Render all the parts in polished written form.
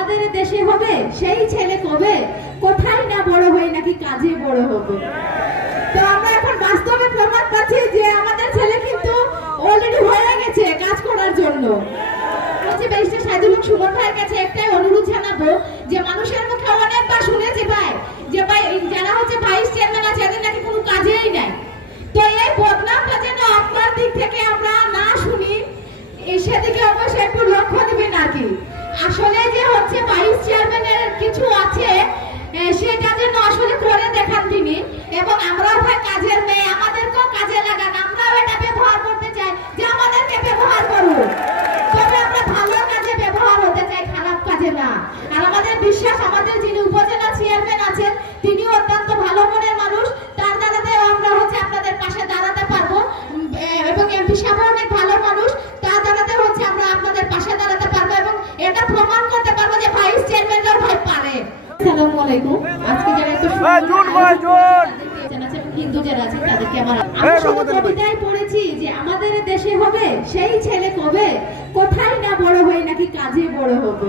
আমাদের দেশে হবে সেই ছেলে কবে কোথায় না বড় হয়ে নাকি কাজে বড় হবে। তো আমরা এখন বাস্তবে প্রমাণ পাচ্ছি যে আমাদের ছেলে কিন্তু অলরেডি হয়ে গেছে কাজ করার জন্য। ব্যারিস্টার সাইদুল হক সুমন ভাইয়ের কাছে একটাই অনুরোধ জানাবো যে মানুষের মুখে অনেকবার শুনেছি ভাই যে ভাই যারা হচ্ছে ভাইস চেয়ারম্যান আছে এদের নাকি কোনো কাজেই নাই। তো এই বদনামটা যেন আপনার দিক থেকে আমরা না শুনি সেদিকে অবশ্যই একটু লক্ষ্য দিবেন আর কি। আসলে যে হচ্ছে ভাইস চেয়ারম্যানের কিছু আছে সেটা যেন আসলে করে দেখান তিনি, এবং আমরাও ভাই কাজের মেয়ে, আমাদেরকেও কাজে লাগান, আমরাও এটা ব্যবহার করতে চাই যে আমাদেরকে ব্যবহার করুন, তবে আমরা ভালো কাজে ব্যবহার হতে চাই, খারাপ কাজে না। আর আমাদের বিশ্বাস আমাদের যিনি উপজেলা চেয়ারম্যান আছেন তিনি অত্যন্ত ভালো মনের মানুষ, তার দ্বারাতেও আমরা হচ্ছে আপনাদের পাশে দাঁড়াতে পারবো, এবং এমপি সাহেব অনেক ভালো মানুষ, তার দ্বারাতে হচ্ছে আমরা আপনাদের পাশে দাঁড়াতে পারবো এবং এটা প্রমাণ করতে পারবো যে ভাইস চেয়ারম্যানরাও ভাই পারে। আসসালামু আলাইকুম। আজকে যারা একটু হিন্দু যারা আছে তাদেরকে আমরা শুধু কবিতায় পড়েছি যে আমাদের দেশে হবে সেই ছেলে কবে কোথায় না বড় হয়ে নাকি কাজে বড় হবে।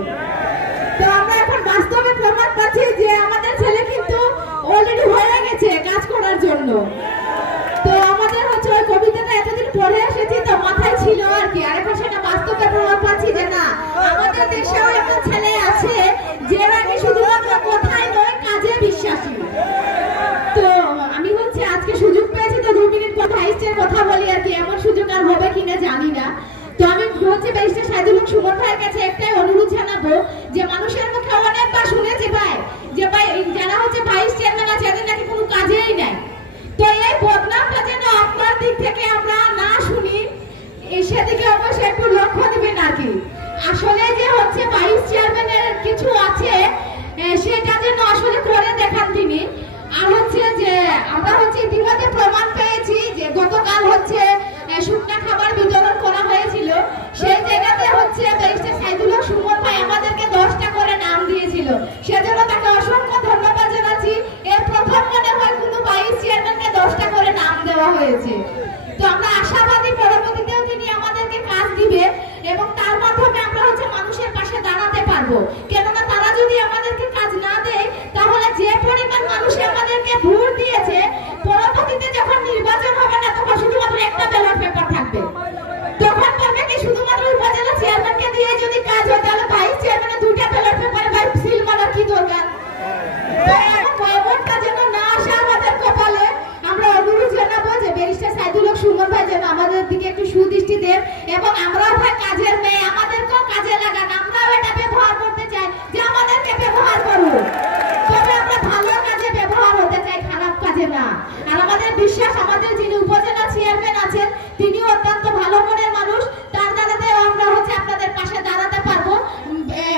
তো আমরা এখন বাস্তবে প্রমাণ পাচ্ছি যে আমাদের ছেলে কিন্তু অলরেডি হয়ে গেছে কাজ করার জন্য। তো আমাদের হচ্ছে ওই কবিতাটা এতদিন পড়ে এসেছি তো মাথায় ছিল আর কি, আর এখন সেটা বাস্তবে প্রমাণ পাচ্ছি যে না আমাদের দেশেও একটা ছেলে আছে যে নাকি শুধুমাত্র কোথায় নয় কাজে বিশ্বাসী। তো আমি হচ্ছে আজকে সুযোগ পেয়েছি তো 2 মিনিট পর ভাইসের কথা বলি আর কি, এমন সুযোগ আর হবে কিনা জানি না। তো আমি হচ্ছে ব্যারিস্টার সাইদুল হক সুমন ভাইয়ের কাছে একটাই অনুরোধ জানাবো যে মানুষের মুখে অনেকবার শুনেছি ভাই যে ভাই যারা হচ্ছে ভাইস চেয়ারম্যান আছে এদের নাকি কোনো কাজেই নাই। তো এই বদনামটা যেন আপনার দিক থেকে আমরা না শুনি সেদিকে অবশ্যই একটু লক্ষ্য দিবেন আর কি। আসলে যে হচ্ছে ভাইস চেয়ারম্যানের কিছু আছে সেটা যেন আসলে করে দেখান তিনি। আর হচ্ছে যে আমরা হচ্ছে ইতিমধ্যে প্রমাণ পেয়েছি যে গতকাল হচ্ছে শুকনা খাবার বিতরণ করা হয়েছিল, সেই জায়গাতে হচ্ছে ব্যারিস্টার সাইদুল হক সুমন ভাই আমাদেরকে 10টা করে নাম দিয়েছিল, সেজন্য তাকে অসংখ্য ধন্যবাদ জানাচ্ছি। এর প্রথম মনে হয় কোনো ভাইস চেয়ারম্যানকে 10টা করে নাম দেওয়া হয়েছে। তো আমরা আশাবাদী পরবর্তীতেও তিনি আমাদেরকে কাজ দিবে এবং তার মাধ্যমে আমরা হচ্ছে মানুষের পাশে দাঁড়াতে পারবো। কেননা তারা যদি আমাদেরকে কাজ না দেয় তাহলে যে পরিমাণ মানুষ আমাদেরকে ভোট দিয়েছে পরবর্তীতে যখন নির্বাচন হবে না তখন শুধুমাত্র একটা ব্যালট পেপার থাকবে, তখন বলবে কি শুধুমাত্র উপজেলা চেয়ারম্যানকে দিয়ে যদি কাজ হয় তাহলে ভাইস চেয়ারম্যানের 2টা ব্যালট পেপারে ভাই সিল মারার কি দরকার। খবরটা যেন না আসে আমাদের কপালে, আমরা অনুরোধ জানাবো যে ব্যারিস্টার সাইদুল হক সুমন ভাই যেন আমাদের দিকে একটু সুদৃষ্টি দেন এবং আমরাও ভাই কাজের মেয়ে, আমাদেরকেও কাজে লাগান, আমরাও এটা ব্যবহার করতে চাই যে আমাদেরকে ব্যবহার করুন, তবে আমরা ভালো কাজে ব্যবহার হতে চাই, খারাপ কাজে না। আর আমাদের বিশ্বাস আমাদের যিনি উপজেলা চেয়ারম্যান আছেন তিনি অত্যন্ত ভালো মনের মানুষ, তার দ্বারাতেও আমরা হচ্ছে আপনাদের পাশে দাঁড়াতে পারবো,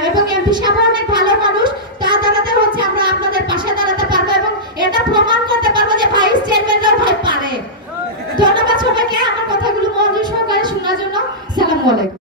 এবং এমপি সাহেব অনেক ভালো মানুষ, তার দ্বারাতে হচ্ছে আমরা আপনাদের পাশে দাঁড়াতে পারবো এবং এটা প্রমাণ করতে পারবো যে ভাইস চেয়ারম্যানরাও ভাই পারে। ধন্যবাদ সবাইকে আমার কথাগুলো মনোযোগ সহকারে শোনার জন্য। আসসালামু আলাইকুম।